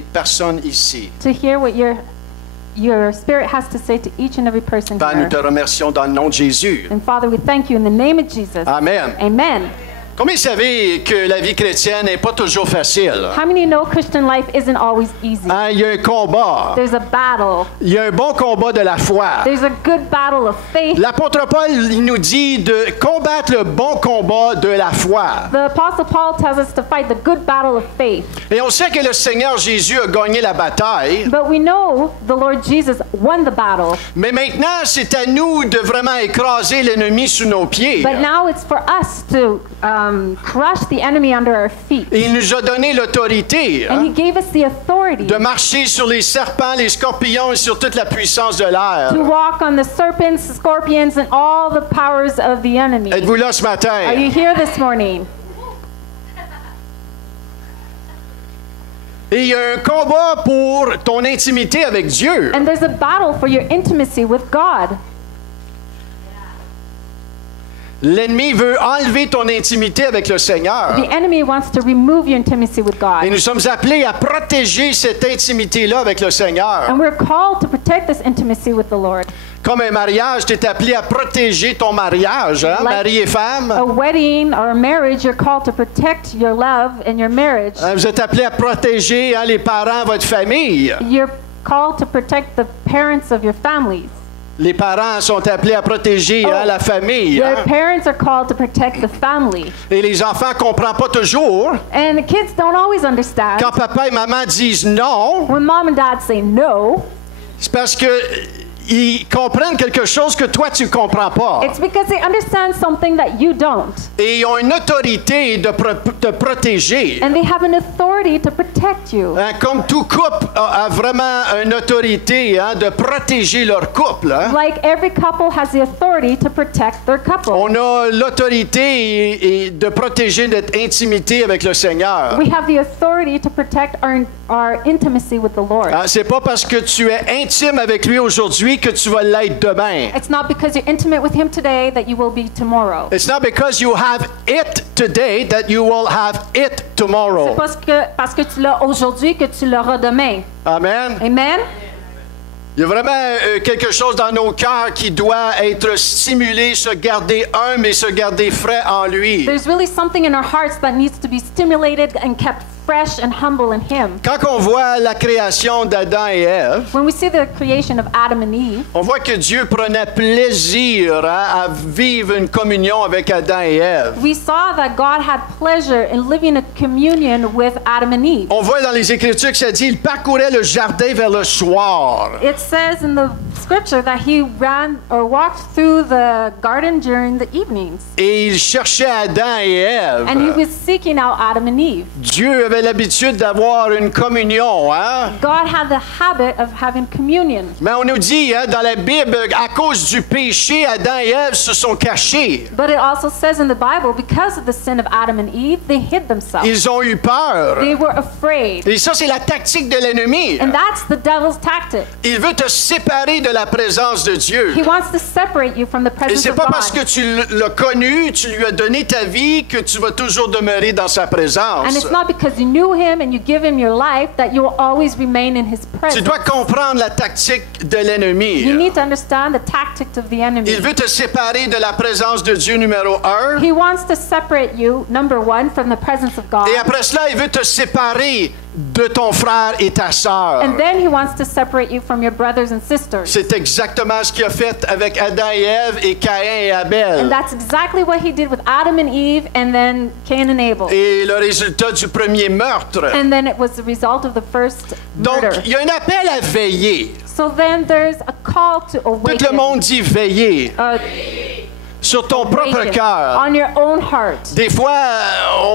les personnes ici. to hear what your spirit has to say to each and every person Père, nous here. te remercions dans le nom de Jésus. And Father, we thank you in the name of Jesus. Amen. Amen. Combien savez que la vie chrétienne n'est pas toujours facile? How many know Christian life isn't always easy? Hein, il y a un combat. There's a battle. Il y a un bon combat de la foi. There's a good battle of faith. L'apôtre Paul il nous dit de combattre le bon combat de la foi. The Apostle Paul tells us to fight the good battle of faith. Et on sait que le Seigneur Jésus a gagné la bataille. But we know the Lord Jesus won the battle. Mais maintenant, c'est à nous de vraiment écraser l'ennemi sous nos pieds. But now it's for us to crush the enemy under our feet. Et il nous a donné l'autorité And he gave us the authority de marcher sur les serpents, les scorpions et sur toute la puissance de l'air. to walk on the serpents, scorpions, and all the powers of the enemy. Êtes-vous là ce Are matin? you here this morning? Et il y a un combat pour ton intimité avec Dieu. And there's a battle for your intimacy with God. L'ennemi veut enlever ton intimité avec le Seigneur. The enemy wants to remove your intimacy with Et God. nous sommes appelés à protéger cette intimité-là avec le Seigneur. And we're called to protect this intimacy with the Lord. Comme un mariage, tu es appelé à protéger ton mariage, hein, Like mari et femme. a wedding or a marriage, you're called to protect your love and your marriage. Vous êtes appelés à protéger hein, les parents, votre famille. You're called to protect the parents of your families. Les parents sont appelés à protéger hein, la famille. Your Hein. parents are called to protect the family. Et les enfants ne comprennent pas toujours. And the kids don't always understand. Quand papa et maman disent non, When mom and dad say no, c'est parce que ils comprennent quelque chose que toi, tu ne comprends pas. it's because they understand something that you don't. Et ils ont une autorité de te protéger. And they have an authority to protect you. Hein, comme tout couple a vraiment une autorité hein, de protéger leur couple. Hein. Like every couple has the authority to protect their couple. On a l'autorité et de protéger notre intimité avec le Seigneur. We have the authority to protect our intimacy with the Lord. Hein, c'est pas parce que tu es intime avec lui aujourd'hui que tu vas l'être demain. It's not because you're intimate with him today that you will be tomorrow. It's not because you have it today that you will have it tomorrow. Parce que tu l'as aujourd'hui que tu l'auras demain. Amen. Amen? Il y a vraiment quelque chose dans nos cœurs qui doit être stimulé, se garder humble et se garder frais en lui. There's really something in our hearts that needs to be stimulated and kept fresh and humble in him. Quand on voit la création d'Adam et Ève, When we see the creation of Adam and Eve, on voit que Dieu prenait plaisir hein, à vivre une communion avec Adam et Ève. we saw that God had pleasure in living a communion with Adam and Eve. On voit dans les Écritures que ça dit, il parcourait le jardin vers le soir. It says in the scripture that he ran or walked through the garden during the evenings. Et il cherchait Adam et Ève. And he was seeking out Adam and Eve. Dieu avait l'habitude d'avoir une communion, hein? God had the habit of having communion. Mais on nous dit hein, dans la Bible, à cause du péché, Adam et Ève se sont cachés. But it also says in the Bible, because of the sin of Adam and Eve, they hid themselves. Ils ont eu peur. They were afraid. Et ça, c'est la tactique de l'ennemi. And that's the devil's tactic. Il veut te séparer de la présence de Dieu. He wants to separate you from the Et presence c'est of pas parce God. que tu l'as connu, tu lui as donné ta vie, que tu vas toujours demeurer dans sa And présence. it's not because you knew him and you give him your life that you will always remain in his Tu presence. dois comprendre la tactique de l'ennemi. You need to understand the tactics of the enemy. Il veut te séparer de la présence de Dieu numéro 1. He wants to separate you, number one, from the presence of God. Et après cela, il veut te séparer de ton frère et ta sœur. And then he wants to separate you from your brothers and sisters. C'est exactement ce qu'il a fait avec Adam et Ève et Caïn et Abel. And that's exactly what he did with Adam and Eve and then Cain and Abel. Et le résultat du premier meurtre. And then it was the result of the first Donc, murder. il y a un appel à veiller. So then there's a call to Tout le awaken. monde dit veiller sur ton propre Awaken cœur. on your own heart. Des fois,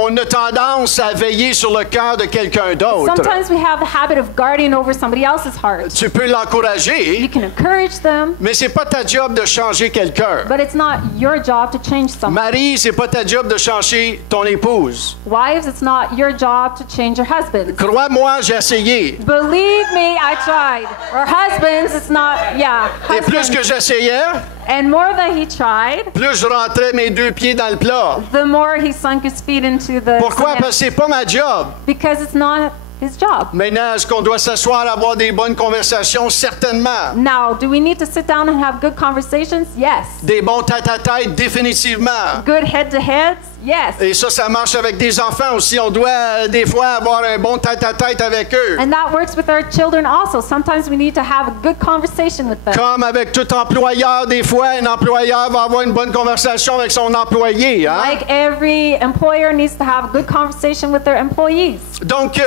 on a tendance à veiller sur le cœur de quelqu'un d'autre. Sometimes we have the habit of guarding over somebody else's heart. Tu peux l'encourager, You can encourage them, mais c'est pas ta job de changer quelqu'un. but it's not your job to change someone. Marie, c'est pas ta job de changer ton épouse. Wives, it's not your job to change your husband. Crois-moi, j'ai essayé. Believe me, I tried. Or husbands, it's not, yeah. Et plus husbands. que j'essayais, And more than he tried, plus je rentrais mes deux pieds dans le plat. the more he sunk his feet into the Pourquoi? cement. Parce que c'est pas ma job. Because it's not his job. Maintenant, est-ce qu'on doit s'asseoir, avoir des bonnes conversations? Certainement. Now, do we need to sit down and have good conversations? Yes. Des bons tête-à-tête? Définitivement. Good head-to-heads? Yes. Et ça marche avec des enfants aussi. On doit, des fois, avoir un bon tête-à-tête avec eux. And that works with our children also. Sometimes we need to have a good conversation with them. Comme avec tout employeur, des fois, un employeur va avoir une bonne conversation avec son employé. Hein? Like every employer needs to have a good conversation with their employees. Donc,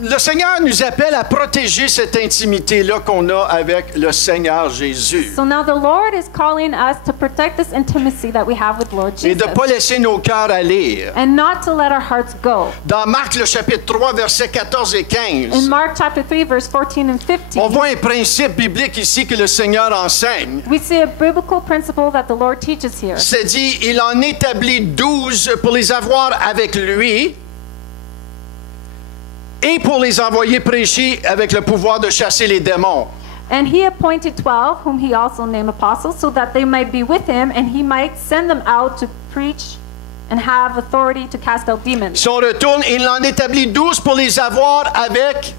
le Seigneur nous appelle à protéger cette intimité-là qu'on a avec le Seigneur Jésus. So now the Lord is calling us to protect this intimacy that we have with Lord Et Jesus. de ne pas laisser nos cœurs aller. And not to let our hearts go. Dans Marc, le chapitre 3, versets 14 et 15, In Mark chapter 3, verse 14 and on 15, voit un principe biblique ici que le Seigneur enseigne. we see a biblical principle that the Lord teaches here. C'est dit, il en établit 12 pour les avoir avec lui et pour les envoyer prêcher avec le pouvoir de chasser les démons. And he appointed 12, whom he also named apostles, so that they might be with him, and he might send them out to preach and have authority to cast out demons. Si on retourne, il en établit 12 pour les avoir avec.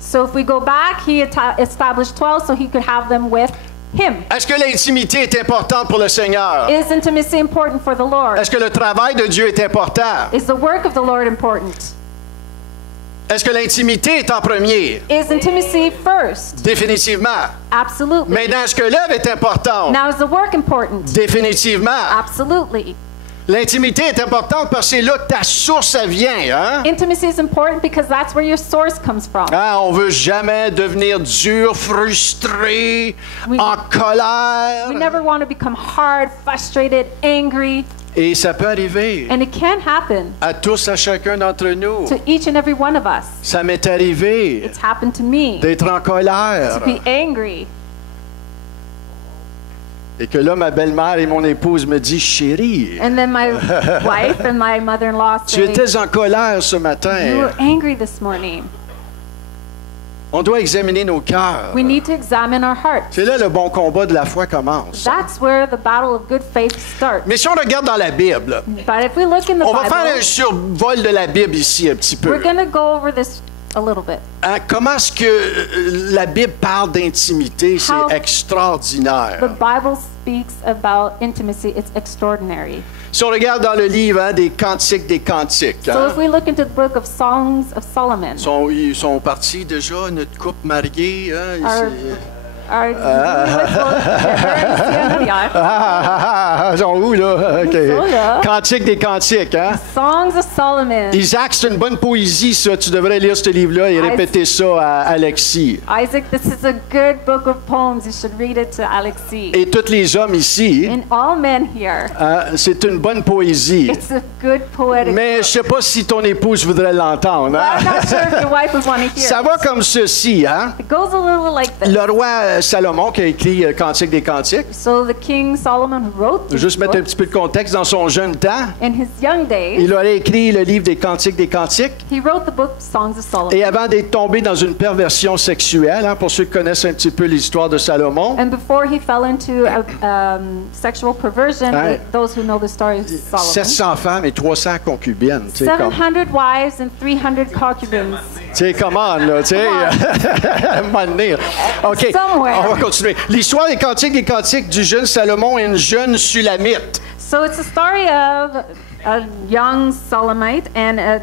So if we go back, he established 12 so he could have them with him. Est-ce que l'intimité est importante pour le Seigneur? Is intimacy important for the Lord? Est-ce que le travail de Dieu est important? Is the work of the Lord important? Est-ce que l'intimité est en premier? Is intimacy first? Définitivement. Absolutely. Maintenant, est-ce que l'œuvre est importante? Now, is the work important? Définitivement. Absolutely. L'intimité est importante parce que c'est là que ta source elle vient. Hein? Intimacy is important because that's where your source comes from. Hein, on veut jamais devenir dur, frustré, en colère. We never want to become hard, frustrated, angry, Et ça peut arriver and it can happen à tous, à chacun d'entre nous. to each and every one of us. Ça m'est arrivé It's happened to me d'être en colère. to be angry. Et que là, ma belle-mère et mon épouse me disent, chérie, And then my wife and my mother-in-law tu say, étais en colère ce you matin. were angry this morning. On doit examiner nos cœurs. We need to examine our hearts. C'est là le bon combat de la foi commence. That's where the battle of good faith starts. Mais si on regarde dans la Bible, But if we look in the on va faire un Bible, survol de la Bible ici un petit peu. we're going to go over this a little bit. Hein, comment est-ce que la Bible parle d'intimité? C'est How- extraordinaire. The Bible speaks about intimacy. It's extraordinary. Si on regarde dans le livre hein, des Cantiques des Cantiques, So hein, if we look into the book of Songs of Solomon, ils sont partis déjà, notre couple mariée. Hein, our ils sont où, là? OK. sont là. Cantiques des Cantiques, hein? Songs of Solomon. Isaac, c'est une bonne poésie, ça. Tu devrais lire ce livre-là et répéter ça à Alexis. Isaac, this is a good book of poems. You should read it to Alexi. Et tous les hommes ici, And all men here. hein, c'est une bonne poésie. It's a good poetic Mais je book. sais pas si ton épouse voudrait l'entendre. I'm Hein? not sure if your wife would want to hear Ça it. va comme ceci, hein? It goes a little like this. Le roi Salomon qui a écrit Cantique des Cantiques. So the King Solomon who wrote this Juste mettre un book, petit peu de contexte dans son jeune temps. in his young days, Il aurait écrit le livre des Cantiques des Cantiques. he wrote the book Songs of Solomon. Et avant d'être tombé dans une perversion sexuelle, hein, pour ceux qui connaissent un petit peu l'histoire de Salomon, And before he fell into sexual perversion, Right. those who know the story of Solomon, 700 femmes et 300 concubines. Tu sais, comme, 700 wives and 300 concubines. tu sais, come on, là, tu sais. À un moment donné. OK, Somewhere. on va continuer. L'histoire des Cantiques du jeune Salomon et une jeune Sulamite. So it's a story of a young Solomite and a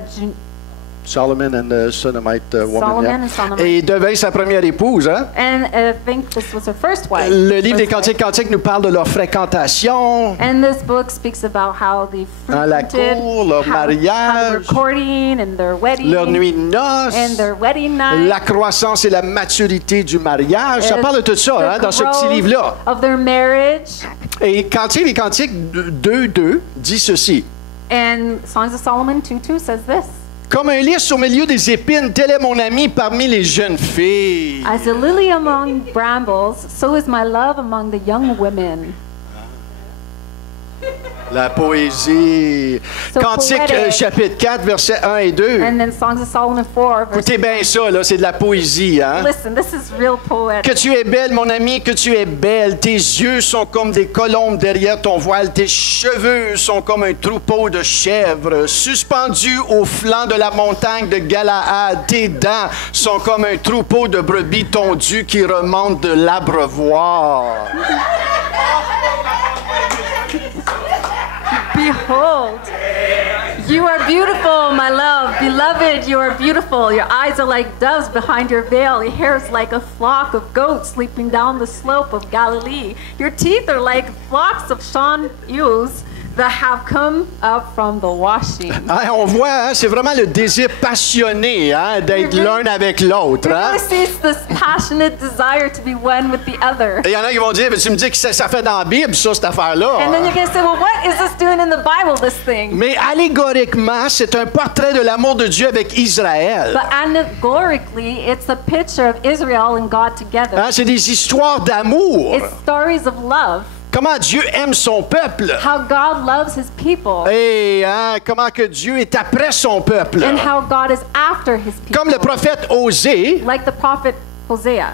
Solomon and the Sunamite woman. Solomon yeah. and Sunamite. Et il devint sa première épouse. Hein? and I think this was her first wife. Le livre des First wife. Cantiques nous parle de leur fréquentation. And this book speaks about how they Dans la frequented, cour, leur how mariage, they were courting and their wedding, leur nuit de noces, and their wedding night. la croissance et la maturité du mariage. Ça and parle de tout ça the hein, dans ce petit growth livre-là. of their marriage. Et Cantiques des Cantiques 2.2 dit ceci. And Songs of Solomon 2:2 says this. Comme un lys au milieu des épines, tel est mon ami parmi les jeunes filles. As a lily among brambles, so is my love among the young women. La poésie. So Cantique poetic. chapitre 4, versets 1 et 2. And then Songs of Solomon 4, verse Écoutez bien ça, là, c'est de la poésie, hein? Listen, this is real poetic. Que tu es belle, mon ami, que tu es belle. Tes yeux sont comme des colombes derrière ton voile. Tes cheveux sont comme un troupeau de chèvres. Suspendus au flanc de la montagne de Galaad, tes dents sont comme un troupeau de brebis tondues qui remontent de l'abreuvoir. Behold, you are beautiful, my love. Beloved, you are beautiful. Your eyes are like doves behind your veil. Your hair is like a flock of goats sleeping down the slope of Galilee. Your teeth are like flocks of shorn ewes that have come up from the washing. Hein, on voit, hein, c'est vraiment le désir passionné, hein, d'être l'un avec l'autre. You Hein? really see it's this passionate desire to be one with the other. Et il y en a qui vont dire, mais tu me dis que ça fait dans la Bible, ça, cette affaire-là. And then you're going to say, well, what is this doing in the Bible, this thing? Mais allégoriquement, c'est un portrait de l'amour de Dieu avec Israël. But allegorically, it's a picture of Israel and God together. Hein, c'est des histoires d'amour. It's stories of love. Comment Dieu aime son peuple. How God loves his people. Et hein, comment que Dieu est après son peuple. And how God is after his people. Comme le prophète Osée, Like the prophet Hosea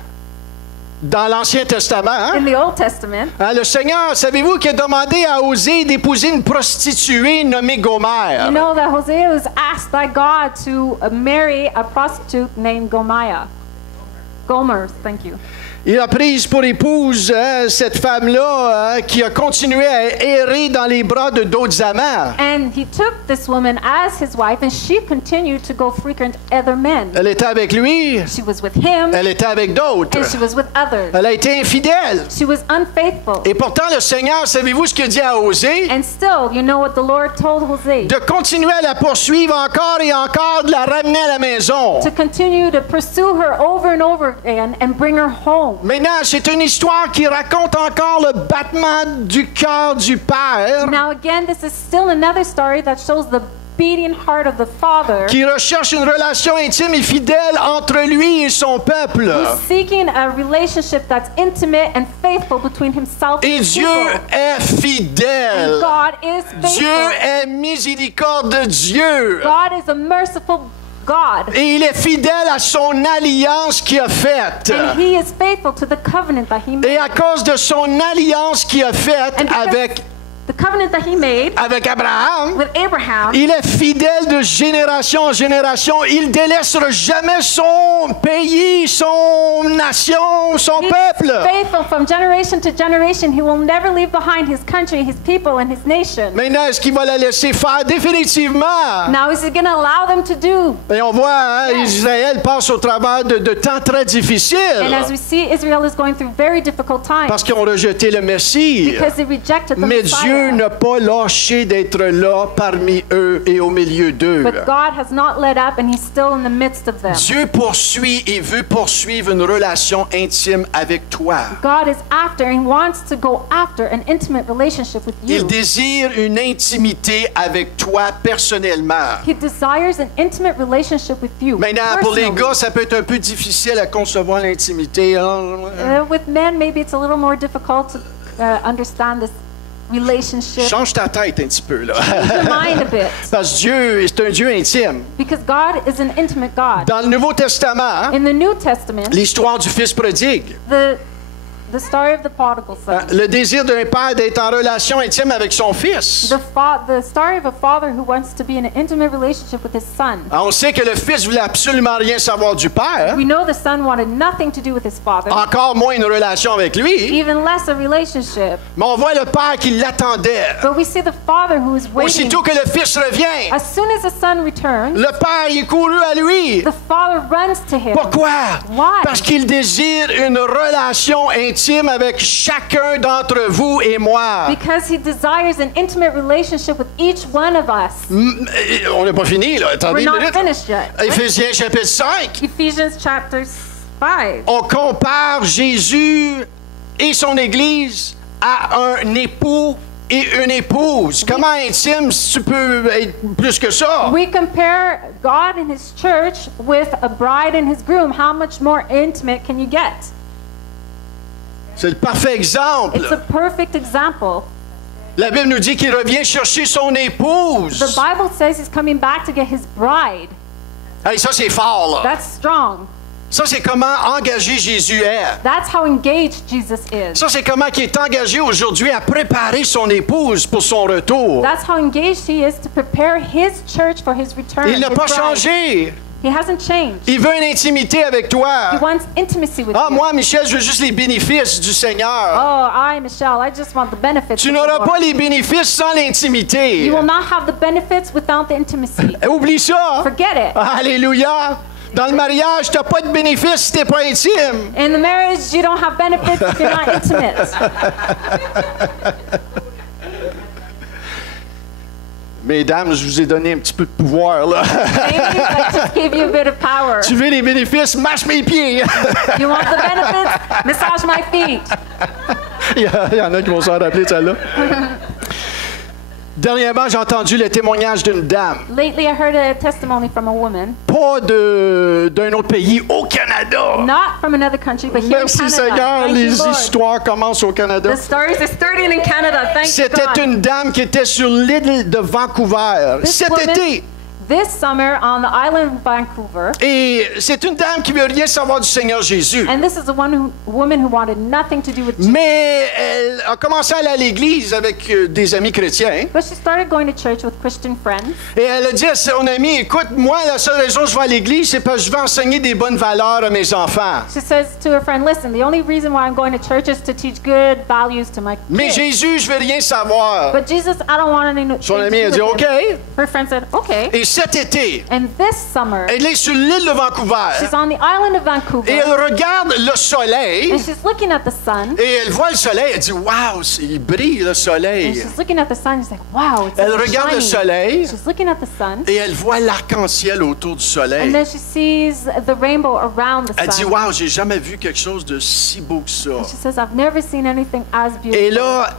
dans l'Ancien Testament, hein, in the Old Testament. hein, le Seigneur, savez-vous qu'il a demandé à Osée d'épouser une prostituée nommée Gomère. You know that Hosea was asked by God to marry a prostitute named Gomer, thank you. Il a prise pour épouse hein, cette femme-là hein, qui a continué à errer dans les bras de d'autres amants. And he took this woman as his wife, and she continued to go frequent other men. Elle était avec lui, She was with him, elle était avec d'autres. and she was with others. Elle a été infidèle. She was unfaithful. Et pourtant, le Seigneur, savez-vous ce qu'il dit à Osée? And still, you know what the Lord told Hosea? De continuer à la poursuivre encore et encore, de la ramener à la maison. To continue to pursue her over and over again and bring her home. Maintenant, c'est une histoire qui raconte encore le battement du cœur du Père, Now again, this is still another story that shows the beating heart of the Father, qui recherche une relation intime et fidèle entre lui et son peuple. who's seeking a relationship that's intimate and faithful between himself and Et his Dieu people. est fidèle. God is Dieu faithful. est miséricorde Dieu. God is a merciful God. Et il est fidèle à son alliance qu'il a faite. And he is faithful to the covenant that he Et made. à cause de son alliance qu'il a faite And because avec the covenant that he made Abraham, with Abraham, il est fidèle de génération en génération. Il délaissera jamais son pays, son nation, son he's peuple. faithful from generation to generation. He will never leave behind his country, his people, and his nation. Maintenant, est-ce qu'il va la laisser faire? Définitivement. Now is he going to allow them to do? Et on voit, hein, Yes. Israël passe au travers de temps très difficiles And as we see, Israel is going through very difficult times parce qu'ils ont rejeté le Messie. because they rejected the Mais Messiah. Dieu n'a pas lâché d'être là parmi eux et au milieu d'eux. But God has not let up, and he's still in the midst of them. Dieu poursuit et veut poursuivre une relation intime avec toi. God is after and wants to go after an intimate relationship with Il you. désire une intimité avec toi personnellement. He desires an intimate relationship with you. Maintenant, pour les personally. gars, ça peut être un peu difficile à concevoir l'intimité. Hein? With men, maybe it's a little more difficult to understand this relationship. Change ta tête un petit peu, là. Your mind a bit. Parce que Dieu est un Dieu intime. Because God is an intimate God. Dans le Nouveau Testament, In the New Testament, l'histoire du Fils prodigue, the story of the prodigal son. le désir d'un père d'être en relation intime avec son fils. The story of a father who wants to be in an intimate relationship with his son. On sait que le fils voulait absolument rien savoir du père, We know the son wanted nothing to do with his father, encore moins une relation avec lui, even less a relationship. mais on voit le père qui l'attendait. But we see the father who is waiting. Aussitôt que le fils revient, As soon as the son returns, le père il est couru à lui. the father runs to him. Pourquoi? Why? Parce qu'il désire une relation intime avec chacun d'entre vous et moi. Because he desires an intimate relationship with each one of us. On n'a pas fini, là. Attendez We're une not minute. finished yet. Éphésiens chapitre 5. Ephesians chapter 5. On compare Jésus et son Église à un époux et une épouse. Comment intime tu peux être plus que ça? We compare God and his church with a bride and his groom. How much more intimate can you get? C'est le parfait exemple. It's a perfect example. La Bible nous dit qu'il revient chercher son The épouse. Bible says he's coming back to get his bride. Hey, ça, c'est fort, là. That's strong. Ça, c'est comment engagé Jésus est. That's how engaged Jesus is. Ça, c'est comment il est engagé aujourd'hui à préparer son épouse pour son retour. That's how engaged he is to prepare his church for his return. Il n'a his pas bride. changé. He hasn't changed. Il veut une intimité avec He toi. wants intimacy with Ah, you. moi, Michel, je veux juste les bénéfices du Seigneur. Oh, Michelle, I just want the benefits. Tu of the n'auras Lord. pas les bénéfices sans l'intimité. You will not have the benefits without the intimacy. Oublie ça. Forget it. Alléluia. Dans le mariage, tu n'as pas de bénéfices si tu n'es pas intime. In the marriage, you don't have benefits if you're not intimate. Mesdames, je vous ai donné un petit peu de pouvoir, là. Ladies, I just gave you a bit of power. Tu veux les bénéfices? Mâche mes pieds. You want the benefits? Massage my feet. Il y en a qui vont s'en rappeler de celle-là. Dernièrement, j'ai entendu le témoignage d'une dame. Lately, I heard a testimony from a woman, Pas d'un autre pays, au Canada. not from another country, but here Merci in Canada. Seigneur, Thank les you, Lord. histoires commencent au Canada. The stories are starting in Canada. Thank you, C'était God. une dame qui était sur l'île de Vancouver This cet woman- été. This summer on the island of Vancouver, Et c'est une dame qui ne veut rien savoir du Seigneur Jésus. and this is a woman who wanted nothing to do with Jesus. Mais elle a commencé à aller à l'église avec des amis chrétiens. But she started going to church with Christian friends. Et elle a dit à son ami, écoute, moi, la seule raison que je vais à l'église, c'est parce que je vais enseigner des bonnes valeurs à mes enfants. She says to her friend, listen, the only reason why I'm going to church is to teach good values to my Mais kids. Jésus, je veux rien savoir. But Jesus, I don't want anything to Son ami a do dit, with OK. him. Her friend said, okay. Et cet été, And this summer, elle est sur l'île de Vancouver. she's on the island of Et Vancouver, elle regarde le soleil. and she's looking at the sun. Et elle voit le soleil. Elle dit, waouh, il brille le And soleil. she's looking at the sun. She's like, wow, it's Elle so regarde le shiny. soleil. She's looking at the sun, Et elle voit l'arc-en-ciel autour du soleil. and then she sees the rainbow around the Elle dit, sun. waouh, j'ai jamais vu quelque chose de si beau que ça. She says, I've never seen anything as Et beautiful. là,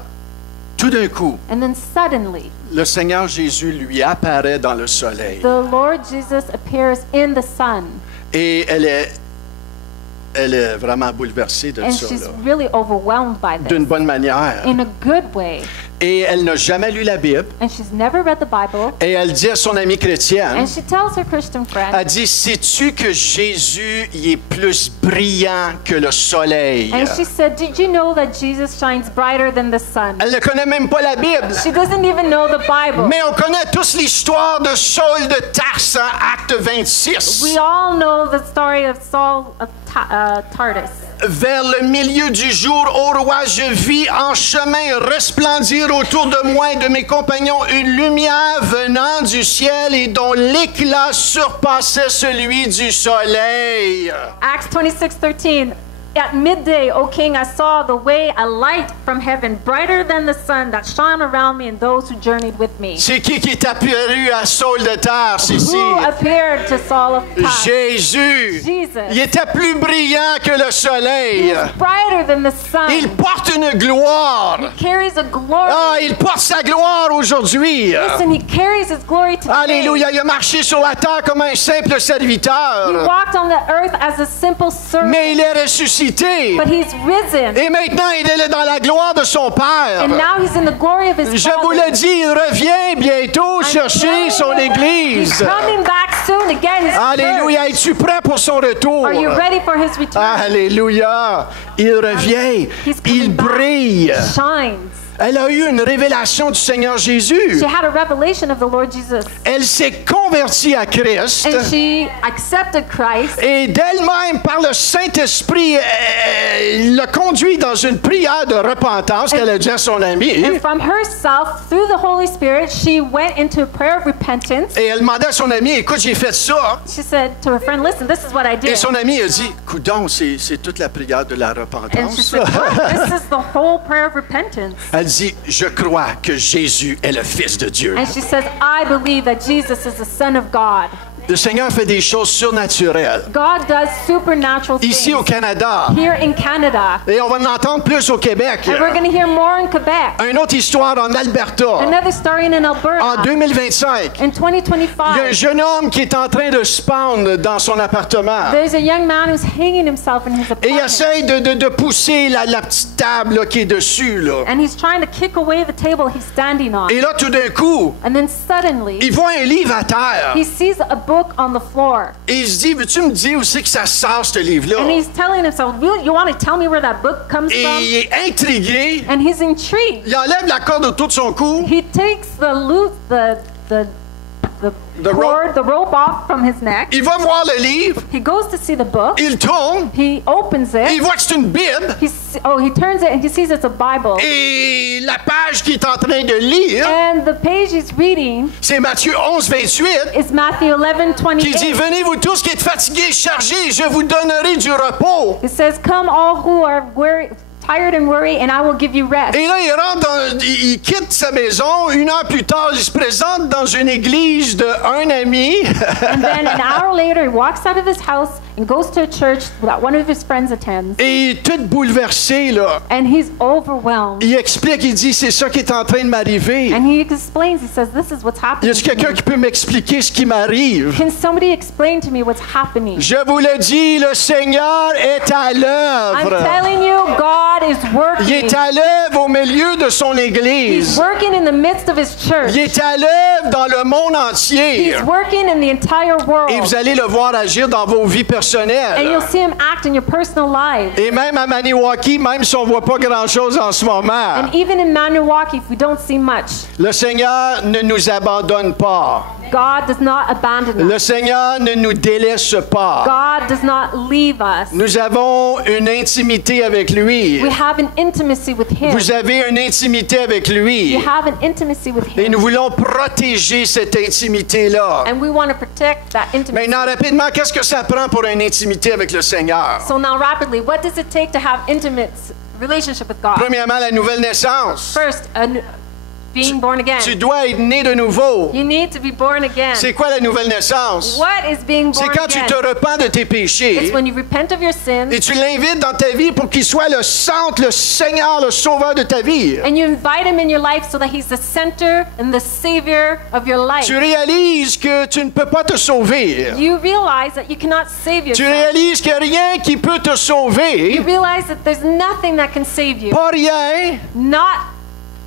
tout d'un coup, And then suddenly, le Seigneur Jésus lui apparaît dans le soleil. the Lord Jesus appears in the sun, Et elle est vraiment bouleversée de and ça, she's là. really overwhelmed by D'une this bonne manière. in a good way. Et elle n'a jamais lu la Bible. And she's never read the Bible. Et elle dit à son amie chrétienne, And she tells her Christian friend, elle dit, sais-tu que Jésus il est plus brillant que le soleil? and she said, did you know that Jesus shines brighter than the sun? Elle ne connaît même pas la Bible. She doesn't even know the Bible. Mais on connaît tous l'histoire de Saul de Tarse en Acte 26. We all know the story of Saul of Tarsus. Vers le milieu du jour, ô roi, je vis en chemin resplendir autour de moi et de mes compagnons une lumière venant du ciel et dont l'éclat surpassait celui du soleil. Acts 26:13. At midday, O king, I saw the way a light from heaven, brighter than the sun, that shone around me and those who journeyed with me. C'est qui est apparu à Saul de Tarse ici? Who appeared to Saul of Tarsus? Jésus. Jesus. Il était plus brillant que le He soleil. is brighter than the sun. Il porte une gloire. He carries a glory. Ah, il porte sa gloire aujourd'hui. Listen, he carries his glory today. Alléluia, il a marché sur la terre comme un simple He serviteur. walked on the earth as a simple servant, Mais il est ressuscité. but he's risen. Et maintenant, il est dans la gloire de son Père. And now he's in the glory of his Je Father. vous le dis, il revient bientôt I'm chercher telling son you, Église. He's coming back soon again. His Alléluia, church. es-tu prêt pour son retour? Are you ready for his return? Alléluia, il revient, He's coming il back. brille. Shines. Elle a eu une révélation du Seigneur Jésus. She had a revelation of the Lord Jesus. Elle s'est convertie à Christ. And she accepted Christ. Et d'elle-même, par le Saint-Esprit, elle l'a conduit dans une prière de repentance qu'elle a dit à son ami. And from herself, through the Holy Spirit, she went into a prayer of repentance. Et elle demandait à son ami, écoute, j'ai fait ça. She said to her friend, listen, this is what I Et did. son ami a dit, coudonc, c'est toute la prière de la And she repentance. said, what? This is the whole prayer of repentance. Elle dit, je crois que Jésus est le Fils de Dieu. And she says, I believe that Jesus is the Son of God. Le Seigneur fait des choses surnaturelles. God does supernatural things Ici au Canada. here in Canada. Et on va en entendre plus au Québec. And we're going to hear more in Quebec. Une autre histoire en Alberta. Another story in En Alberta. 2025. In Il y a un 2025, jeune homme qui est en train de se pendre dans son appartement. there's a young man who's hanging himself in his Et il apartment. essaye de pousser la petite table là, qui est dessus. Là. And he's trying to kick away the table he's standing on. Et là, tout d'un coup, And then suddenly, il voit un livre à terre. he sees a book on the floor. Et il se dit, veux-tu me dire où c'est que ça sort, ce livre-là? And he's telling himself, you want to tell me where that book comes Et from? il est intrigué. And he's intrigued. Il enlève la corde autour de son cou. He takes The rope. the rope off from his neck. Il va voir le livre. He goes to see the book. Il tourne. He opens Et il it. voit que c'est une Bible. He turns it and he sees it's a Bible. Et la page qu'il est en train de lire, And the page he's reading c'est Matthieu 11, 28, is Matthew qui dit, 11:28. venez-vous tous qui êtes fatigués, chargés, je vous donnerai du repos. It says, "Come all who are tired and worried, and I will give you rest." Et là, il rentre il quitte sa maison. 1 heure plus tard, il se présente dans une église d'un ami. And then an hour later, he walks out of his house and goes to a church that one of his friends attends. Et il est tout bouleversé, là. And he's overwhelmed. Il explique, il dit, c'est ça qui est en train de m'arriver. And he explains, he says, "This is what's Y happening a-t-il to quelqu'un me. qui peut m'expliquer ce qui m'arrive? Can somebody explain to me what's happening?" Je vous le dis, le Seigneur est à I'm l'œuvre. telling you, God is Il working. est à l'œuvre au milieu de son He's église. working in the midst of his church. Il est à l'œuvre dans le monde entier. He's working in the entire world. Et vous allez le voir agir dans vos vies And personnelles. you'll see him act in your personal lives. Et même à Maniwaki, même si on ne voit pas grand-chose en ce moment, And even in Maniwaki, if we don't see much, le Seigneur ne nous abandonne pas. God does not abandon us. Le Seigneur ne nous délaisse pas. God does not leave us. Nous avons une intimité avec lui. We have an intimacy with him. Vous avez une intimité avec lui. You have an intimacy with Et him. nous voulons protéger cette intimité-là. And we want to protect that intimacy. Maintenant, rapidement, qu'est-ce que ça prend pour une intimité avec le Seigneur? So now rapidly, what does it take to have intimate relationship with God? Premièrement, la nouvelle naissance. First, being born again. Tu dois être né de nouveau. You need to be born again. C'est quoi la nouvelle naissance? What is being C'est born quand tu again? te repens de tes péchés It's when you repent of your sins et tu l'invites dans ta vie pour qu'il soit le centre, le Seigneur, le sauveur de ta vie. and you invite him in your life so that he's the center and the savior of your life. Tu réalises que tu ne peux pas te sauver. You realize that you cannot save Tu yourself. réalises qu'il n'y a rien qui peut te sauver. You realize that there's nothing that can save you. Pas rien, Not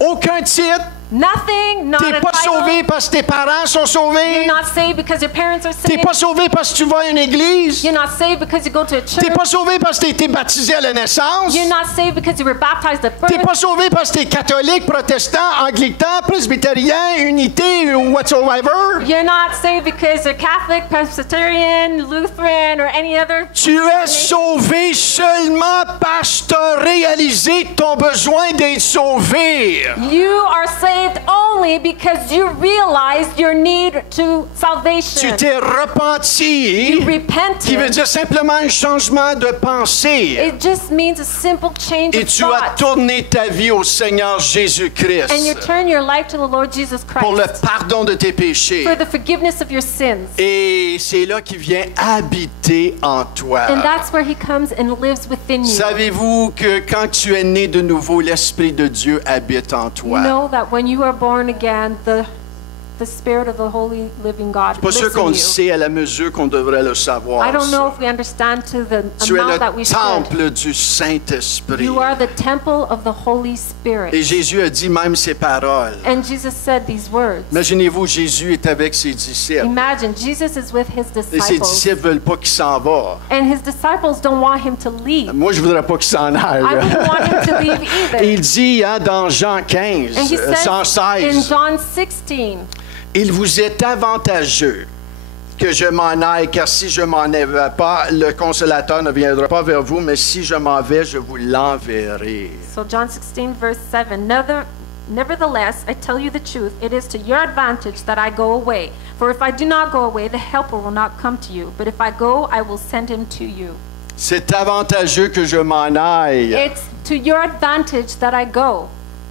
aucun titre. nothing, not T'es a pas sauvé title. parce que tes parents sont sauvés. You're not saved because your parents are T'es saved. pas sauvé parce que tu vas à une église. You're not saved because you go to a T'es church. pas sauvé parce que t'as été baptisé à la naissance. You're not saved because you were baptized at T'es birth. pas sauvé parce que t'es catholique, protestant, anglican, presbytérien, unité ou whatsoever. You're not saved because you're Catholic, Presbyterian, Lutheran, or any other. Tu es sauvé seulement parce que t'as réalisé ton besoin d'être sauvé. You are saved only because you realized your need to Tu salvation. t'es repenti, You qui veut repented. dire simplement un changement de pensée. It just means a simple change Et of tu as thought. tourné ta vie au Seigneur And you Jésus-Christ turn your life to the Lord Jesus pour le Christ pardon de tes péchés. for the forgiveness of your sins. Et c'est là qu'il vient habiter en toi. And that's where he comes and lives within you. Savez-vous que quand tu es né de nouveau, l'Esprit de Dieu habite en You toi? know that when you are born again, the Spirit of the Holy Living God Pas sûr lives qu'on in le you. sait à la mesure qu'on devrait le savoir. I don't know ça. if we understand to the Tu es amount that we le should. temple du Saint-Esprit. You are the temple of the Holy Spirit. Et Jésus a dit même ces paroles. And Jesus said these words. Imaginez-vous, Jésus est avec ses disciples. Imagine, Jesus is with his Et ses disciples. disciples veulent pas qu'il s'en va. And his disciples don't want him to leave. Moi, je voudrais pas qu'il s'en aille. I wouldn't want him to leave either. Il dit hein, dans Jean 15, And he says in 116, John 16, il vous est avantageux que je m'en aille, car si je m'en vais pas, le consolateur ne viendra pas vers vous, mais si je m'en vais, je vous l'enverrai. so John 16 verse 7, Nevertheless, I tell you the truth, it is to your advantage that I go away. For if I do not go away, the Helper will not come to you. But if I go, I will send him to you. C'est avantageux que je m'en aille. It's to your advantage that I go.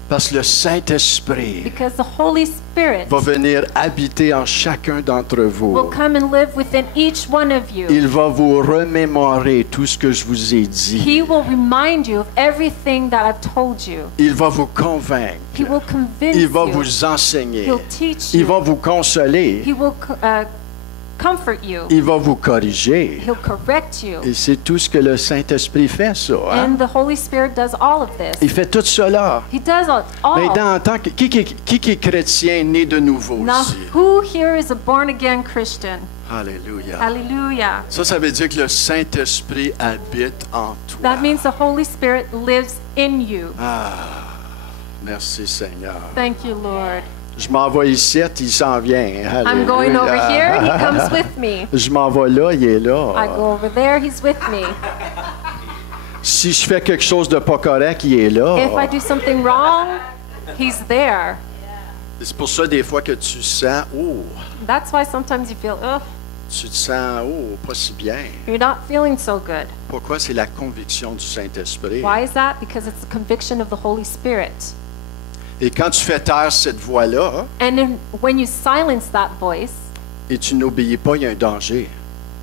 Parce que le Saint-Esprit Because the Holy Spirit va venir habiter en chacun d'entre will vous. come and live within each one of you. Il va vous remémorer tout ce que je vous ai dit. He will remind you of everything that I've told you. Il va vous convaincre. He will convince Il va you. vous enseigner. He'll teach Il you. va vous consoler. He will comfort you. Il va vous corriger. He'll correct you. Et c'est tout ce que le Saint-Esprit fait, ça. Hein? And the Holy Spirit does all of this. Il fait tout cela. He does all. Maintenant, en tant que qui est chrétien né de nouveau Now, ici? who here is a born-again Christian? Alléluia. Hallelujah. Ça veut dire que le Saint-Esprit habite en toi. That means the Holy Spirit lives in you. Merci, Seigneur. Thank you, Lord. Je m'en vais ici, il s'en vient. I'm going over here, he Alléluia. comes with me. Je m'en vais là, il est là. I go over there, he's with me. Si je fais quelque chose de pas correct, il est là. If I do something wrong, he's there. C'est pour ça, des fois, que tu sens, That's why sometimes you feel, ugh, tu te sens, pas si bien. you're not feeling so good. Pourquoi? C'est la conviction du Saint-Esprit. Why is that? Because it's the conviction of the Holy Spirit. Et quand tu fais taire cette voix-là, And when you silence that voice et tu n'obéis pas, il y a un danger.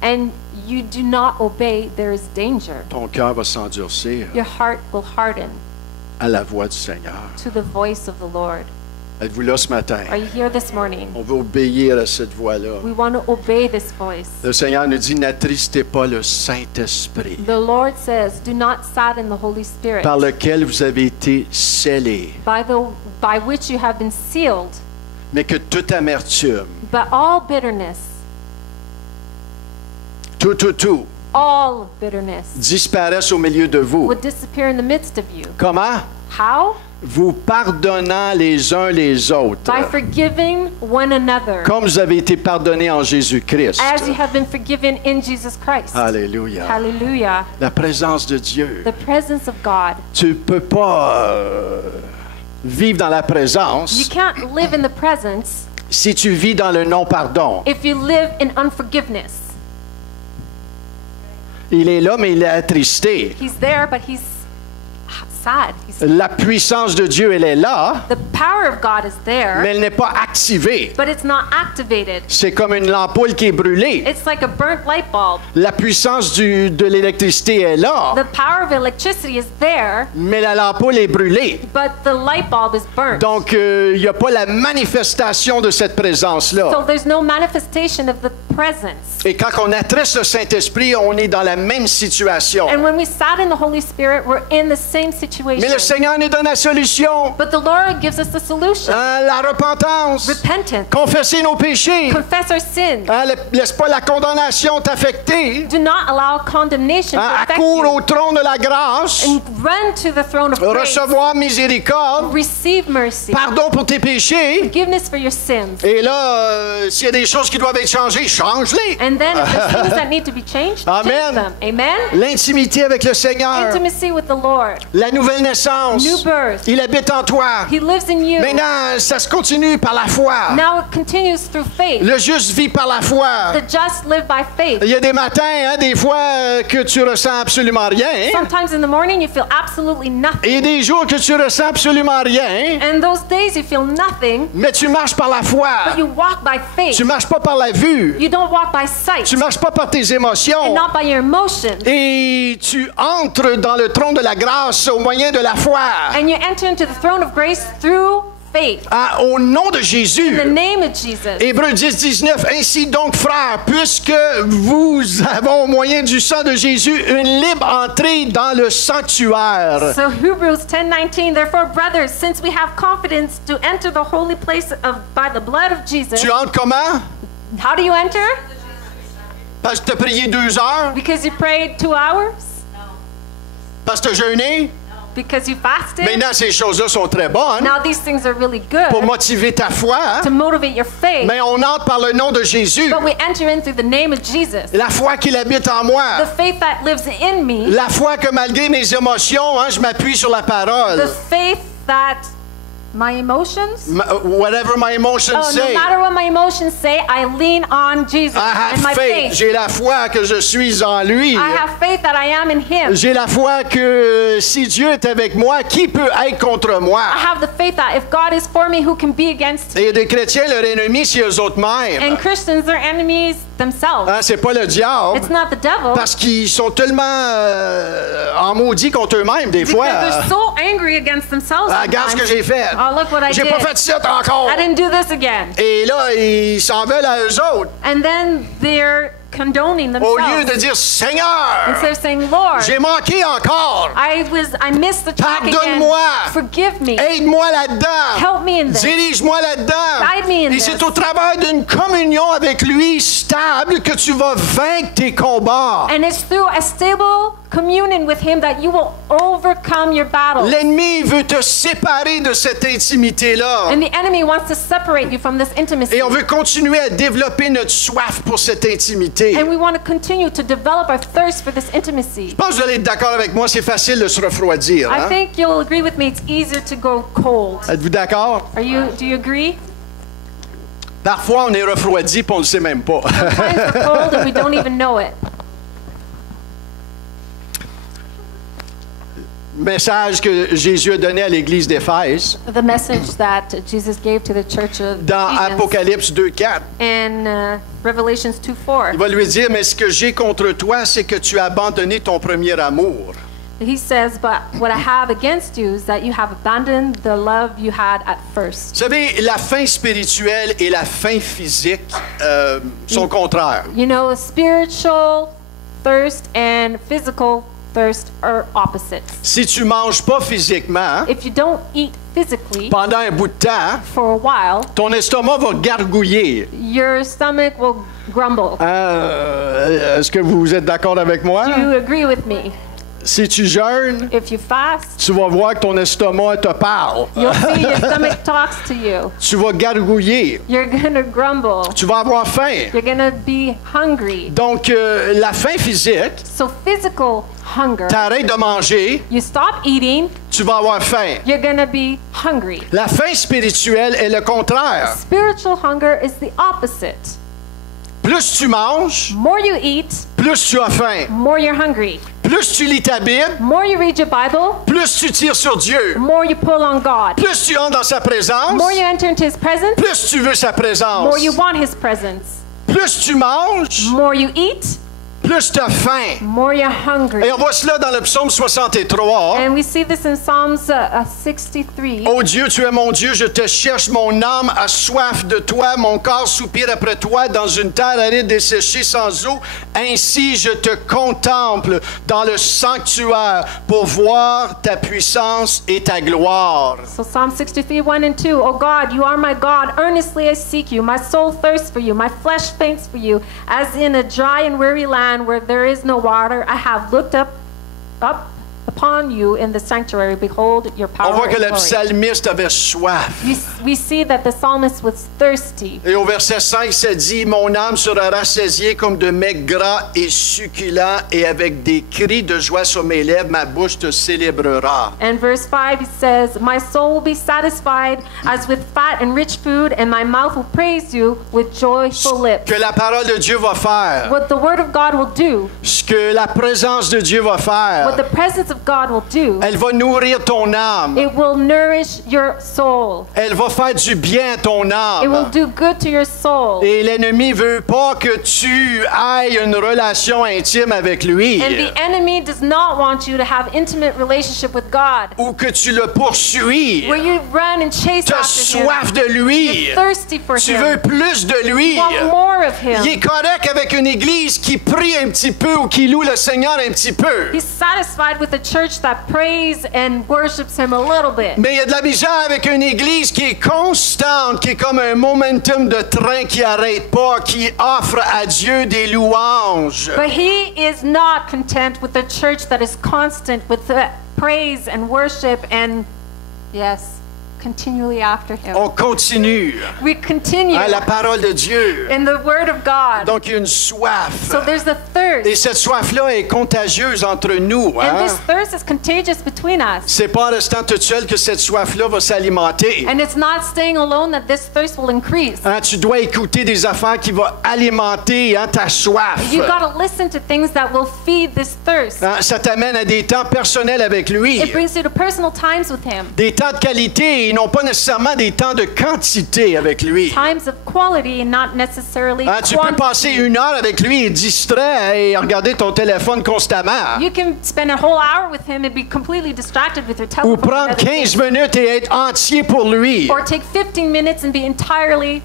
and you do not obey, there is danger. Ton cœur va s'endurcir Your heart will harden à la voix du Seigneur. to the voice of the Lord. Êtes-vous là ce matin? Are you here this morning? On veut obéir à cette voix-là. We want to obey this voice. Le Seigneur nous dit, n'attristez pas le Saint-Esprit, The Lord says, do not sadden the Holy Spirit, par lequel vous avez été scellés, by which you have been sealed, mais que toute amertume, but all bitterness, tout, all bitterness disparaisse au milieu de vous. would disappear in the midst of you. Comment? How? Vous pardonnant les uns les autres, By forgiving one another, comme vous avez été pardonnés en Jésus-Christ. as you have been forgiven in Jesus Christ. Alléluia. Hallelujah. La présence de Dieu. The presence of God. Tu ne peux pas vivre dans la You présence can't live in the presence si tu vis dans le non-pardon. if you live in unforgiveness. Il est là, mais il est attristé. He's there, but he's sad. La puissance de Dieu, elle est là, The power of God is there, mais elle n'est pas activée. but it's not activated. C'est comme une ampoule qui est brûlée. It's like a burnt light bulb. La puissance de l'électricité est là, The power of electricity is there, mais l'ampoule est brûlée. but the light bulb is burnt. Donc, il n'y a pas la manifestation de cette présence-là. So there's no manifestation of the presence. Et quand on attriste le Saint-Esprit, on est dans la même situation. And when we sat in the Holy Spirit, we're in the same Mais situation. le Seigneur nous donne la solution. But the Lord gives us the solution. La repentance. Repentance. Confesser nos péchés. Confess our sins. Laisse pas la condamnation t'affecter. Do not allow condemnation to affect Accours you. au trône de la grâce. And run to the throne of grace. Recevoir miséricorde. Receive mercy. Pardon pour tes péchés. Forgiveness for your sins. Et là, s'il y a des choses qui doivent être changées, change-les. And then if there's things that need to be changed, Amen. change them. Amen? L'intimité avec le Seigneur. Intimacy with the Lord. La nouvelle naissance. New birth. Il habite en toi. He lives in you. Maintenant, ça se continue par la foi. Now it continues through faith. Le juste vit par la foi. The just live by faith. Il y a des matins, des fois, que tu ressens absolument rien. Sometimes in the morning you feel absolutely nothing. Et des jours que tu ressens absolument rien. And those days you feel nothing, Mais tu marches par la foi. but you walk by faith. Tu marches pas par la vue. You don't walk by sight Tu marches pas par tes and émotions. not by your emotions. Et tu entres dans le trône de la grâce au moyen de la foi. And you enter into the throne of grace through faith. Au nom de Jésus. In the name of Jesus. Hébreux 10, 19. Ainsi donc, frères, puisque vous avez au moyen du sang de Jésus une libre entrée dans le sanctuaire. So Hebrews 10:19, therefore brothers, since we have confidence to enter the holy place by the blood of Jesus. Tu entres comment? How do you enter? Parce que tu as prié 2 heures? Because you prayed 2 hours? Parce que tu as jeûné? Because you fasted? Maintenant, ces choses-là sont très bonnes Now these things are really good pour motiver ta foi. to motivate your faith. Mais on entre par le nom de Jésus. But we enter in through the name of Jesus. La foi qu'il habite en moi. The faith that lives in me. La foi que malgré mes émotions, je m'appuie sur la parole. The faith that My emotions? Whatever my emotions Oh, no say. matter what my emotions say, I lean on Jesus I and my have faith. faith. J'ai la foi que je suis en lui. I have faith that I am in Him. J'ai la foi que si Dieu est avec moi, qui peut être contre moi? I have the faith that if God is for me, who can be against me? Et des chrétiens, leur ennemi, c'est eux autres mêmes. And Christians, they're enemies themselves. Hein, c'est pas le diable. It's not the devil. Parce qu'ils sont tellement en maudit contre eux-mêmes, des fois. Because they're so angry against themselves. Regarde ce que sometimes. j'ai fait. Oh, look what I J'ai did. pas fait ça encore. I didn't do this again. Et là, ils s'en veulent à eux autres. And then they're condoning Au lieu themselves. de dire, Seigneur, Instead of saying, Lord, j'ai manqué encore. I missed the track again. Pardonne-moi. Forgive me. Aide-moi là-dedans. Help me in this. Dirige-moi là-dedans. Guide me in Et this. c'est au travers d'une communion avec lui stable que tu vas vaincre tes combats. And it's through a stable communion with Him that you will overcome your battle. L'ennemi veut te séparer de cette intimité-là. And the enemy wants to separate you from this intimacy. Et on veut continuer à développer notre soif pour cette intimité. And we want to continue to develop our thirst for this intimacy. Je pense que vous allez être d'accord avec moi, c'est facile de se refroidir. I Hein? think you'll agree with me, it's easier to go cold. Êtes-vous d'accord? Do you agree? Parfois, on est refroidi et on ne le sait même pas. Sometimes we're cold and we don't even know it. Message que Jésus a donné à l'église d'Éphèse The message that Jesus gave to the church of dans Ephesians Apocalypse 2:4. in Revelations 2:4. Il va lui dire, mais ce que j'ai contre toi, c'est que tu as abandonné ton premier amour. He says, but what I have against you is that you have abandoned the love you had at first. Vous savez, la faim spirituelle et la faim physique sont contraires. You know, spiritual thirst and physical thirst are opposites. Si tu manges pas physiquement, If you don't eat physically pendant un bout de temps, for a while, ton estomac va gargouiller. your stomach will grumble. Est-ce que vous êtes d'accord avec moi? Do you agree with me? Si tu jeûnes, If you fast, tu vas voir que ton estomac te parle. you'll see your stomach talks to you. Tu vas gargouiller. You're gonna grumble. Tu vas avoir faim. You're gonna be hungry. Donc, la faim physique, So physical hunger, t'arrêtes de manger, you stop eating, tu vas avoir faim. you're gonna be hungry. La faim spirituelle est le contraire. Spiritual hunger is the opposite. Plus tu manges, More you eat, plus tu as faim. more you're hungry. Plus tu lis ta Bible, More you read your Bible, plus tu tires sur Dieu. more you pull on God. Plus tu entres dans sa présence, More you enter into His presence, plus tu veux sa présence. more you want His presence. Plus tu manges, More you eat, plus tu as faim. more you're hungry. Et on voit cela dans le psaume 63. And we see this in Psalms 63. Ô Dieu, tu es mon Dieu, je te cherche, mon âme a soif de toi, mon corps soupire après toi dans une terre aride desséchée sans eau. Ainsi je te contemple dans le sanctuaire pour voir ta puissance et ta gloire. So Psalm 63, 1 and 2. O God, you are my God. Earnestly I seek you. My soul thirsts for you. My flesh faints for you. As in a dry and weary land where there is no water, I have looked up upon you in the sanctuary. Behold your On power voit que and le glory. psalmiste avait soif. We see that the psalmist was thirsty. Et au verset 5, ça dit, mon âme sera rassasiée comme de mets gras et succulents, et avec des cris de joie sur mes lèvres, ma bouche te célébrera. And verse 5, it says, my soul will be satisfied as with fat and rich food, and my mouth will praise you with joyful lips. Que la parole de Dieu va faire, What the word of God will do, ce que la présence de Dieu va what faire, the presence of God will do, elle va nourrir ton âme. it will nourish your soul. Elle va faire du bien à ton It will âme. do good to your soul. Et l'ennemi veut pas que tu ailles une relation intime avec lui, And the enemy does not want you to have intimate relationship with God, ou que tu le poursuis. where you run and chase Tu as after him. soif de lui. You're thirsty for Tu veux him. plus de lui. You want more of Il est him. correct avec une église qui prie un petit peu ou qui loue le Seigneur un petit peu. He's satisfied with a church that prays and worships him a little bit. Mais il y a de la misère avec une église qui est constante, qui est comme un momentum de train qui n'arrête pas, qui offre à Dieu des louanges. But he is not content with a church that is constant with the praise and worship and, yes, continually after him. On continue We continue à la parole de Dieu. in the word of God. Donc, il y a une soif. So there's the Et thirst. cette soif-là est contagieuse entre nous. And Hein? this thirst is contagious between us. C'est pas en restant toute seule que cette soif-là va s'alimenter. And it's not staying alone that this thirst will increase. Hein, tu dois écouter des affaires qui vont alimenter hein, ta soif. You've got to listen to things that will feed this thirst. Hein, ça t'amène à des temps personnels avec lui. It brings you to personal times with him. Des temps de qualité et non pas nécessairement des temps de quantité avec lui. Times of quality and not necessarily Hein, tu peux quantity. passer 1 heure avec lui et distrait et regarder ton téléphone constamment. You can spend a whole hour with him and be completely distracted with your Ou telephone. and prendre other 15 things. minutes et être entier pour lui. Or take 15 minutes and be entirely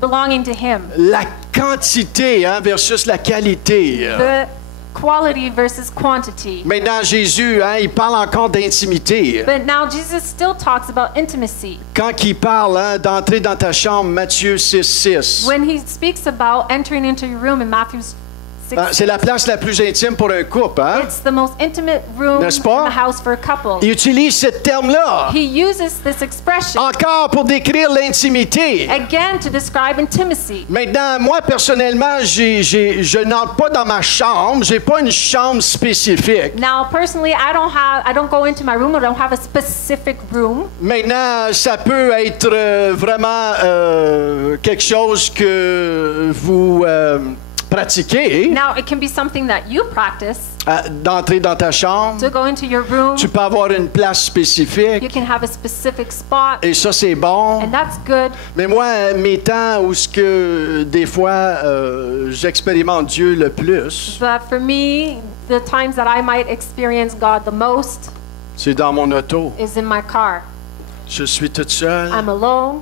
belonging to him. La quantité hein, versus la qualité. The quality versus quantity. Maintenant, Jésus, hein, il parle encore d'intimité. But now Jesus still talks about intimacy. Quand il parle hein, d'entrer dans ta chambre, Matthieu 6:6, When he speaks about entering into your room in Matthew 6, c'est la place la plus intime pour un couple. Hein? it's the most intimate room in N'est-ce pas? the house for a couple. Il utilise ce terme-là He uses this expression encore pour décrire l'intimité. again to describe intimacy. Maintenant, moi, personnellement, je n'entre pas dans ma chambre. J'ai pas une chambre spécifique. Now, personally, I don't go into my room. I don't have a specific room. Maintenant, ça peut être vraiment quelque chose que vous pratiquez, Now, it can be something that you practice d'entrer dans ta chambre. to go into your room. Tu peux avoir une place You spécifique. can have a specific spot, Et ça, c'est bon. and that's good. Mais moi, mes temps où ce que des fois j'expérimente Dieu le plus, But for me, the times that I might experience God the most c'est dans mon auto. is in my car. Je suis toute seule. I'm alone.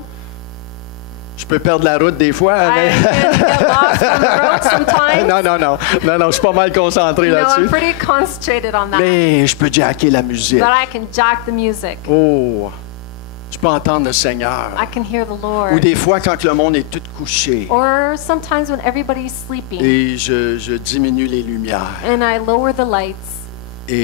Je peux perdre la route des fois. I Mais... can get lost on the road sometimes. non, je suis pas mal concentré No, I'm là-dessus. pretty concentrated on that. Mais je peux jacker la musique. But I can jack the music. Oh, je peux entendre le Seigneur. I can hear the Ou Lord. des fois quand le monde est tout couché Or sometimes when everybody's sleeping et je diminue les lumières and I lower the lights et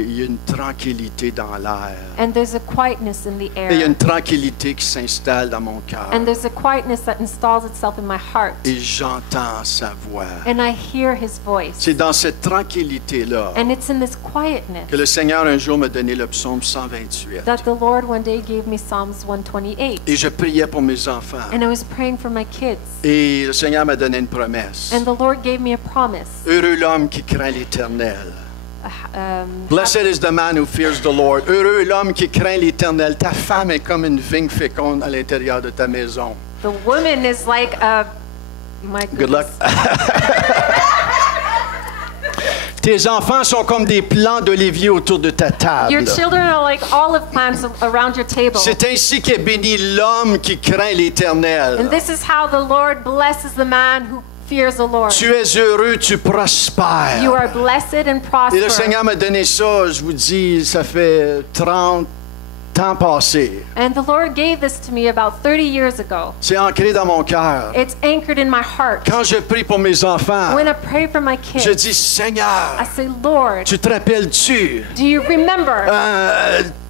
il y a une tranquillité dans l'air. and there's a quietness in the Et il y a air. une tranquillité qui s'installe dans mon cœur. And there's a quietness that installs itself in my heart. Et j'entends sa voix. And I hear his voice. C'est dans cette tranquillité-là And it's in this quietness que le Seigneur un jour m'a donné le psaume 128. that the Lord one day gave me Psalms 128. Et je priais pour mes enfants. And I was praying for my kids. Et le Seigneur m'a donné une promesse. And the Lord gave me a promise. Heureux l'homme qui craint l'Éternel. Um, Blessed is the man who fears the Lord. Heureux l'homme qui craint l'Éternel. Ta femme est comme une vigne féconde à l'intérieur de ta maison. the woman is like a... My Good luck. Tes enfants sont comme des plants d'olivier autour de ta table. Your children are like olive plants around your table. C'est ainsi qu'est béni l'homme qui craint l'Éternel. And this is how the Lord blesses the man who fears the Lord. Tu es heureux, tu prospères. You are blessed and Et le prosperous. Seigneur m'a donné ça, je vous dis, ça fait 30 ans passés. And the Lord gave this to me about 30 years ago. C'est ancré dans mon cœur. It's anchored in my heart. Quand je prie pour mes enfants, When I pray for my je kids, dis, Seigneur, I say, Lord, tu te rappelles-tu, do you remember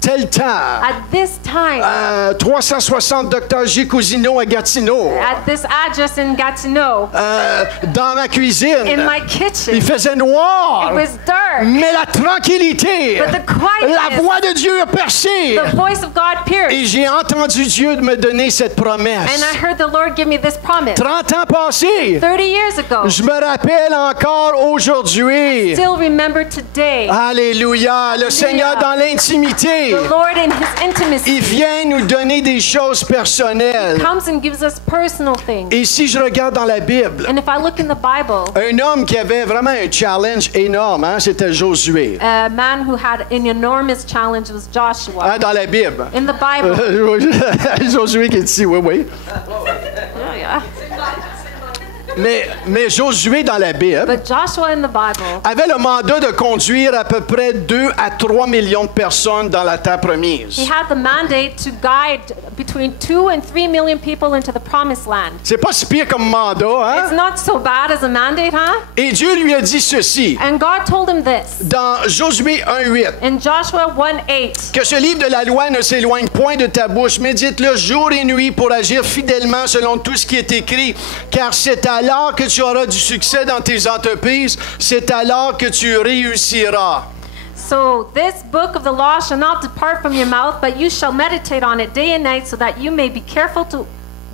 tel temps, at this time, 360 Dr. J. Cousineau à Gatineau, at this address in Gatineau, dans ma cuisine, in my il kitchen, faisait noir, it was dark, mais la tranquillité, but the quietness, la voix de Dieu a percé. the voice of God pierced. Et j'ai entendu Dieu me donner cette And promesse. I heard the Lord give me this promise 30 ans passés, 30 years ago. je me rappelle encore aujourd'hui. Still remember today. Alléluia, le Seigneur dans l'intimité, The Lord in His intimacy il vient nous donner des choses personnelles. comes and gives us personal things. Et si je regarde dans la Bible, And if I look in the Bible, un homme qui avait vraiment un challenge énorme, hein, c'était Josué. a man who had an enormous challenge was Joshua. Hein, dans la Bible. In the Bible. Josué qui est ici, oui, oui. Oh, yeah. Mais Josué dans la Bible But Joshua in the Bible avait le mandat de conduire à peu près 2 à 3 millions de personnes dans la terre he promise. had the mandate to guide between 2 and 3 million people into the promised land. C'est pas si pire comme mandat, It's hein? not so bad as a mandate, huh? Et Dieu lui a dit ceci, And God told him this dans Josué 1:8. in Joshua 1:8. Que ce livre de la loi ne s'éloigne point de ta bouche. Médite-le jour et nuit pour agir fidèlement selon tout ce qui est écrit. Car c'est alors que tu auras du succès dans tes entreprises. C'est alors que tu réussiras. So this book of the law shall not depart from your mouth, but you shall meditate on it day and night, so that you may be careful to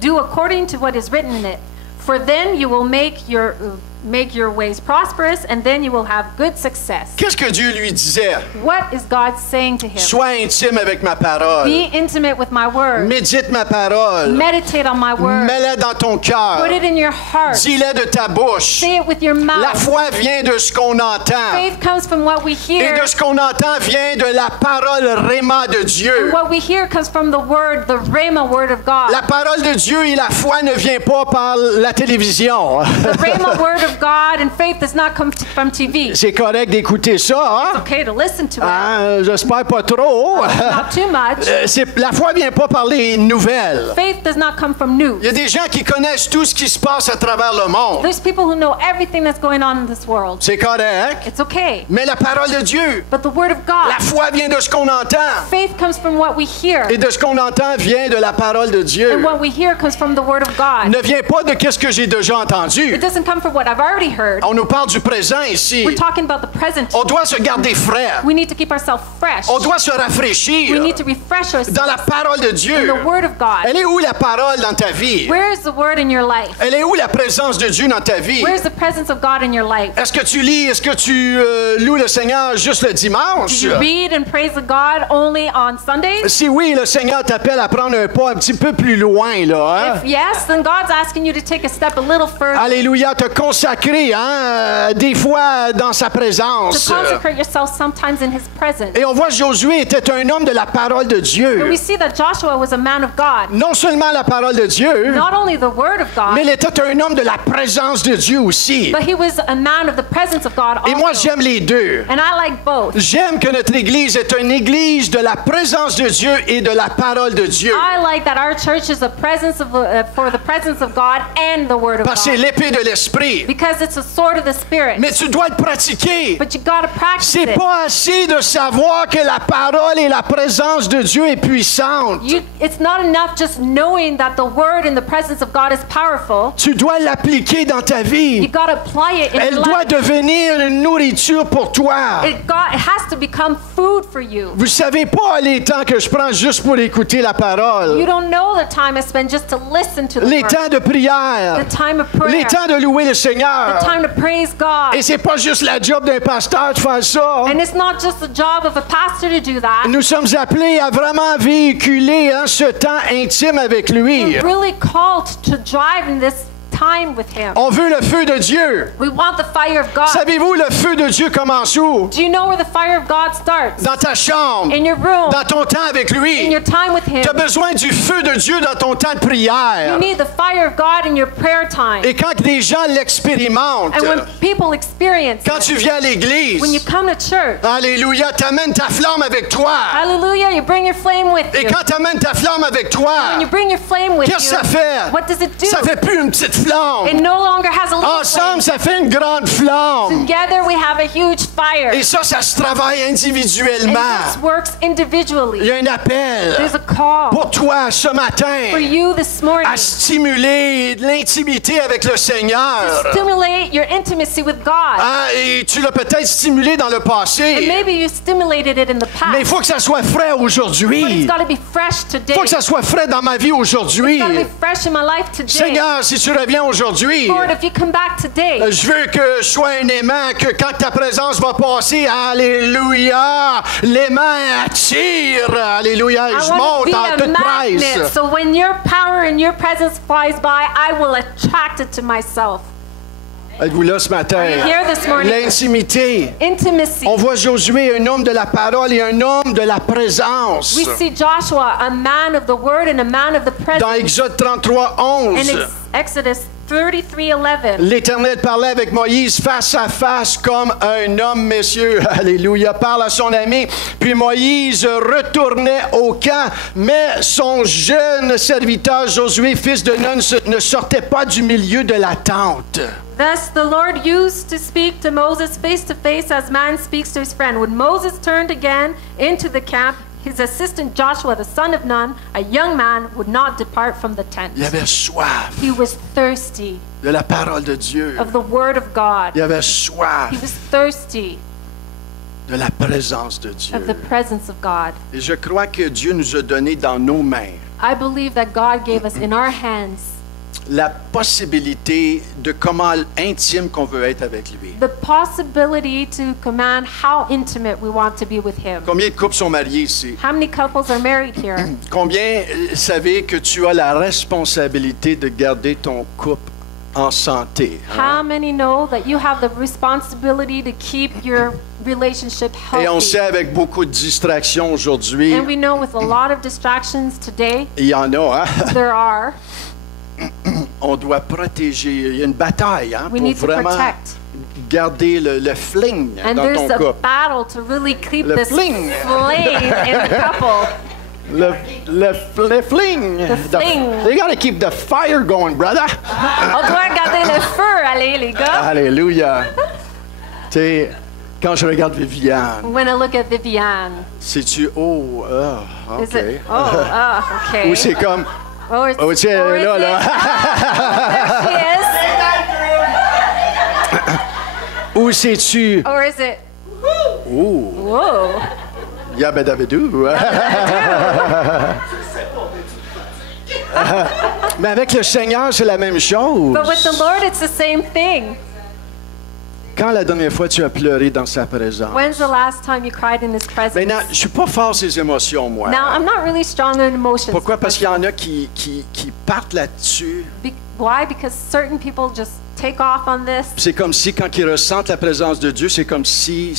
do according to what is written in it. For then you will make your ways prosperous, and then you will have good success. Qu'est-ce que Dieu lui disait? What is God saying to him? Sois intime avec ma parole. Be intimate with my word. Médite ma parole. Meditate on my word. Mets-la dans ton cœur. Put it in your heart. Dis-le de ta bouche. Say it with your La mouth. foi vient de ce qu'on entend. Faith comes from what we Et hear. de ce qu'on entend vient de la parole Réma de Dieu. What we hear comes from the word, the Rhema word of God. La parole de Dieu et la foi ne vient pas par la télévision. The Rhema word of God and faith does not come from TV. C'est correct d'écouter ça, hein? Okay, to listen to it. Hein? J'espère pas trop. Not too much. La foi vient pas par les nouvelles. Faith does not come from news. Il y a des gens qui connaissent tout ce qui se passe à travers le monde. There's people who know everything that's going on in this world. C'est correct. It's okay. Mais la parole de Dieu, But the word of God, la foi vient de ce qu'on entend. faith comes from what we hear. Et de ce qu'on entend vient de la parole de Dieu. And what we hear comes from the word of God. Ne vient pas de qu'est-ce que j'ai déjà entendu. It doesn't come from what I've already heard. On nous parle du présent ici. We're talking about the present. On doit se garder frais. We need to keep ourselves fresh. On doit se rafraîchir We need to refresh ourselves dans la parole de in Dieu. the word of God. Elle est où la parole dans ta vie? Where is the word in your life? Elle est où la présence de Dieu dans ta vie? Where's the presence of God in your life? Est-ce que tu lis, est-ce que tu loues le Seigneur juste le dimanche? Do you read and praise the God only on Sundays? Si oui, le Seigneur t'appelle à prendre un pas un petit peu plus loin, là. Hein? If yes, then God's asking you to take a step a little further. Alléluia, te consacrer, hein, des fois dans sa To présence. consecrate yourself sometimes in His presence. Et on voit Josué était un homme de la parole de And Dieu. we see that Joshua was a man of God. Non seulement la parole de Dieu, Not only the word of mais God, il était un homme de la présence de Dieu aussi. but he was a man of the presence of God Et moi, also. j'aime les deux. And I like both. J'aime que notre Église est une Église de la présence de Dieu et de la parole de Dieu. I like that our church is a presence of for the presence of God and the word of Parce que c'est God. l'épée de l'Esprit. Because it's a sword of the Spirit. Mais tu dois le pratiquer. But you gotta practice C'est it. pas assez de savoir que la parole et la présence de Dieu est puissante. It's not enough just knowing that the word and the presence of God is powerful. Tu dois l'appliquer dans ta You vie. gotta apply it in Elle your doit life. devenir une nourriture pour toi. It has to become food for you. Vous savez pas les temps que je prends juste pour écouter la You parole. don't know the time I spend just to listen to the Les word. temps de prière. The time of prayer. Les temps de louer le Seigneur. The time to praise God. Et c'est pas juste la job d'un pasteur de faire ça. And it's not just the job of a pastor to do that. Nous sommes appelés à vraiment véhiculer ce temps intime avec lui. We're really called to drive in this time with Him. On veut le feu de Dieu. We want the fire of God. Savez-vous, le feu de Dieu commence où? Do you know where the fire of God starts? Dans ta chambre, In your room. dans ton temps avec In lui. your time with Him. Tu as besoin du feu de Dieu dans ton temps de prière. You need the fire of God in your prayer time. Et quand des gens l'expérimentent, And when people experience quand it, tu viens à when you l'église, come to church, alléluia, t'amènes ta flamme avec toi. hallelujah, you bring your flame with Et you. quand t'amènes ta flamme avec toi, When you bring your flame with qu'est-ce que ça you, fait? what does it do? Ça fait plus une petite flamme. It no longer has a little Ensemble, flame. ça fait une grande flamme. Together we have a huge fire. Et ça se travaille And individuellement. this works Il individually. y a un appel There's a call pour toi ce for matin you this morning. à stimuler l'intimité avec le Seigneur. Stimulate your intimacy with God. Ah, et tu l'as peut-être stimulé dans le And passé, maybe you stimulated it in the mais il past. faut que ça soit frais But it's aujourd'hui. got to be fresh Il today. faut que ça soit frais dans ma vie It's aujourd'hui. got to be fresh in my life today. Seigneur, si tu reviens aujourd'hui, Lord, if you come back today, je veux que je sois un aimant, que quand ta présence va passer, alléluia, l'aimant attire, alléluia, et I je want to monte be en a toute magnet. presse. So when your power and your presence flies by, I will attract it to myself. Êtes-vous là ce matin? Are you here this morning? L'intimité. Intimacy. On voit Josué, un homme de la parole et un homme de la présence. We see Joshua, a man of the word and a man of the Dans presence. Exode 33, 11. In Exodus 33:11. L'Éternel parlait avec Moïse face à face comme un homme, messieurs. Alléluia. Parle à son ami. Puis Moïse retournait au camp, mais son jeune serviteur Josué, fils de Nun, ne sortait pas du milieu de la tente. Thus the Lord used to speak to Moses face to face as man speaks to his friend. When Moses turned again into the camp, his assistant Joshua, the son of Nun, a young man, would not depart from the tent. Il avait soif He was thirsty de la parole de Dieu. of the word of God. Il avait soif He was thirsty de la présence de Dieu. of the presence of God. Et je crois que Dieu nous a donné dans nos mains I believe that God gave us in our hands la possibilité de comment intime qu'on veut être avec lui. the possibility to command how intimate we want to be with Him. Combien de couples sont mariés ici? How many couples are married here? Combien savez que tu as la responsabilité de garder ton couple en santé? How many know that you have the responsibility to keep your relationship Et on sait healthy? avec beaucoup de distractions aujourd'hui, And we know with a lot of distractions today, il y en a, hein? there are, On doit protéger. Il y a une bataille hein, we pour need to vraiment protect. garder le fling And dans ton there's a couple. battle to really keep Le this fling. flame in the couple. Le fling. The fling. They gotta keep the fire going, brother. On doit garder le feu, allez les gars. Alléluia. Tu sais, quand je regarde Viviane, When I look at Viviane, c'est-tu, OK. is it, okay. Ou c'est comme, Or is, oh, tiens, or is là, it- là. There Ou c'est-tu, she is. Or is it, ouh, whoa. yabadabadou. Mais avec le Seigneur, c'est la même chose. But with the Lord, it's the same thing. Quand la dernière fois tu as pleuré dans sa présence? When's the last time you cried in His presence? Maintenant, je suis pas fort ces émotions, moi. Now, I'm not really strong in emotions. Pourquoi? Parce qu'il y en a qui partent là-dessus. Why? Because certain people just take off on this. C'est comme si quand ils ressentent la présence de Dieu, c'est comme si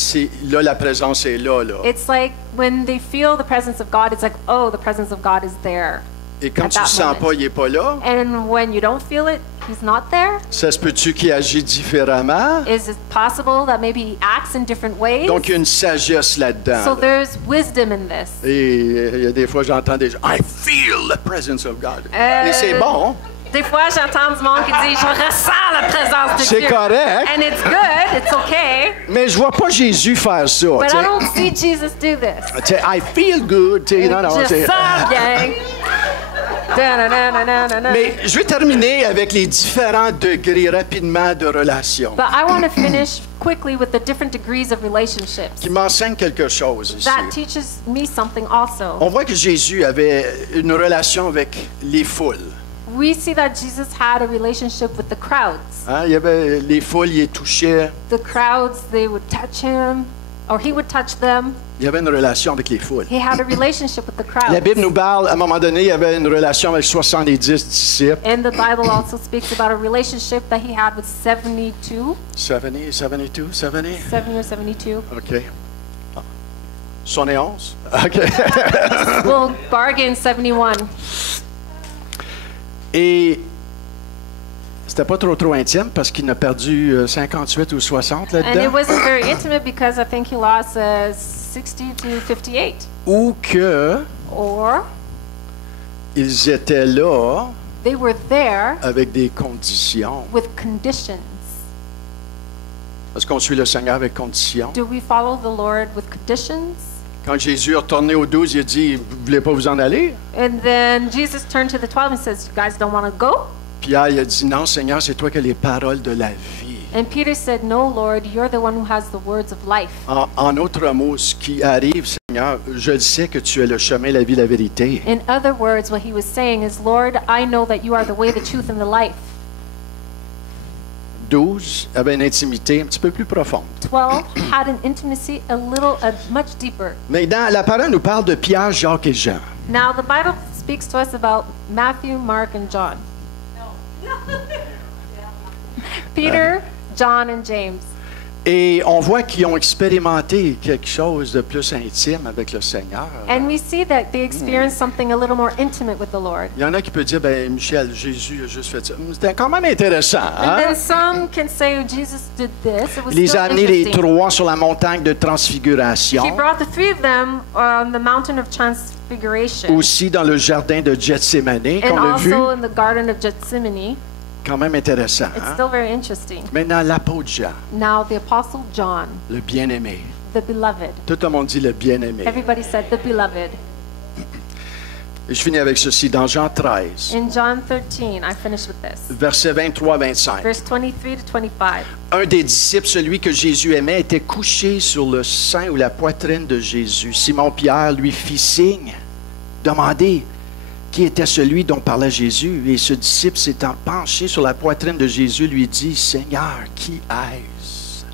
là la présence est là. It's like when they feel the presence of God, it's like, oh, the presence of God is there. Et quand at tu ne that sens moment. pas, il n'est pas là. And when you don't feel it, He's not there. Ça se peut-tu qu'il agit différemment? Is it possible that maybe He acts in different ways? Donc, il y a une sagesse là-dedans. So là. there's wisdom in this. Et il y a des fois, j'entends des gens, I feel the presence of God. Et c'est bon. Des fois, j'entends du monde qui dit, je ressens la présence de C'est Dieu. correct. And it's good, it's okay. Mais je vois pas Jésus faire ça. But tu I sais. don't see Jesus do this. Tu sais, I feel good. tu sais, non, non, Je tu sais. sens bien. Da-na-na-na-na-na. Mais je vais terminer avec les différents degrés rapidement de relation But I want to finish quickly with the different degrees of relationships. qui m'enseignent quelque chose ici. That teaches me something also. On voit que Jésus avait une relation avec les foules. We see that Jesus had a relationship with the crowds. Hein, il y avait les foules, il les touchait. The crowds, they would touch him, or he would touch them. Il y avait une relation avec les foules. He had a relationship with the crowds. La Bible nous parle, à un moment donné, il y avait une relation avec 70 disciples. And the Bible also speaks about a relationship that he had with 72, 70, 72, 70? 70 or 72. OK. 71? OK. We'll bargain 71. Et c'était pas trop intime parce qu'il a perdu 58 ou 60 And it là-dedans. wasn't very intimate because I think he lost 60 to 58. Ou que Or ils étaient là they were there avec des conditions. with conditions. Est-ce qu'on suit le Seigneur avec conditions? Do we follow the Lord with conditions? Quand Jésus est retourné aux 12, il a dit, vous voulez pas vous en aller? And then Jesus turned to the 12 and says, you guys don't want to go? Pierre, il a dit, non, Seigneur, c'est toi qui as les paroles de la vie. And Peter said, no, Lord, you're the one who has the words of life. En autres mots, ce qui arrive, Seigneur, je le sais que tu es le chemin, la vie, la vérité. In other words, what he was saying is, Lord, I know that you are the way, the truth, and the life. 12 avait une intimité un petit peu plus profonde. 12 had an intimacy much deeper. Maintenant, la parole nous parle de Pierre, Jacques et Jean. Now, the Bible speaks to us about Matthew, Mark, and John. Peter, John, and James. Et on voit qu'ils ont expérimenté quelque chose de plus intime avec le Seigneur. And we see that they experienced something a little more intimate with the Lord. Il y en a qui peuvent dire, ben Michel, Jésus a juste fait ça. C'était quand même intéressant. And then Hein? some can say, oh, Jesus did this. It was Il les still a amenés les interesting. trois sur la montagne de transfiguration. He brought the three of them on the mountain of transfiguration. Aussi dans le jardin de Gethsémane, And qu'on a vu. also in the garden of Gethsemane. Quand même intéressant. It's Hein? still very interesting. Maintenant, l'apôtre Jean, Now the apostle John, le bien-aimé. the beloved. Tout le monde dit le bien-aimé. Everybody said the beloved. Et je finis avec ceci dans Jean 13, In John 13, I finish with this. versets 23-25. Verse 23 to 25. Un des disciples, celui que Jésus aimait, était couché sur le sein ou la poitrine de Jésus. Simon-Pierre lui fit signe, demandez qui était celui dont parlait Jésus. Et ce disciple, s'étant penché sur la poitrine de Jésus, lui dit, Seigneur, qui est-ce?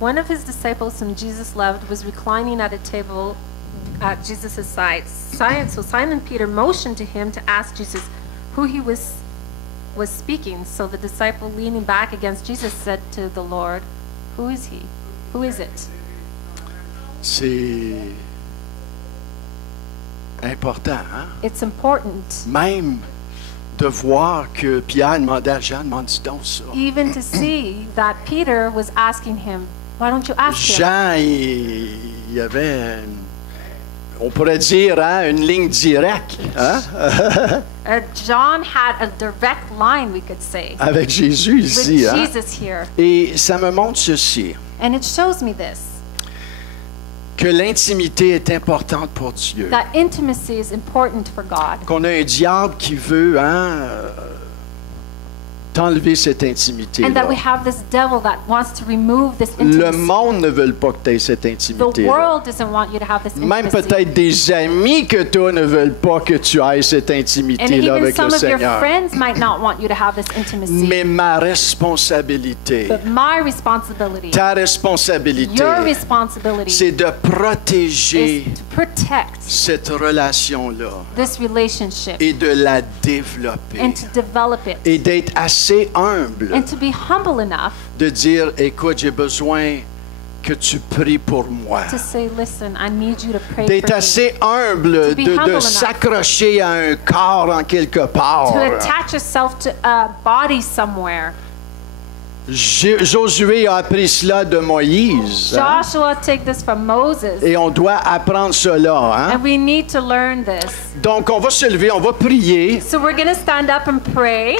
One of his disciples whom Jesus loved was reclining at a table at Jesus' side. So Simon Peter motioned to him to ask Jesus who he was speaking. So the disciple, leaning back against Jesus, said to the Lord, who is he? Who is it? C'est important, hein? It's important Même de voir que Pierre demandait à Jean, demande donc ça. even to see that Peter was asking him, why don't you ask him? Jean, il y avait, on pourrait dire, hein, une ligne directe hein, John had a direct line, we could say, avec Jésus with ici. Hein. Jesus here. Et ça me montre ceci, And it shows me this, que l'intimité est importante pour Dieu. that intimacy is important for God. Qu'on a un diable qui veut t'enlever cette intimité. And that we have this devil that wants to remove this Le intimacy. monde ne veut pas que tu aies cette The intimité. world doesn't want you to have this Même intimacy. peut-être des amis que toi ne veulent pas que tu aies cette And intimité-là even avec le some of your Seigneur. friends might not want you to have this intimacy. Mais ma responsabilité, But my responsibility, ta responsabilité, your responsibility, c'est de protéger is to protect cette relation-là this relationship et de la développer. and to develop it Et d'être assez humble and to be humble enough de dire, écoute, j'ai besoin que tu pries pour moi. to say, listen, I need you to pray D'être for me. assez humble To be humble de enough. s'accrocher à un corps en quelque part. To attach yourself to a body somewhere. Josué a appris cela de Moïse. Hein? Joshua take this from Moses. Et on doit apprendre cela. Hein? And we need to learn this. Donc, on va se lever, on va prier. So we're going to stand up and pray.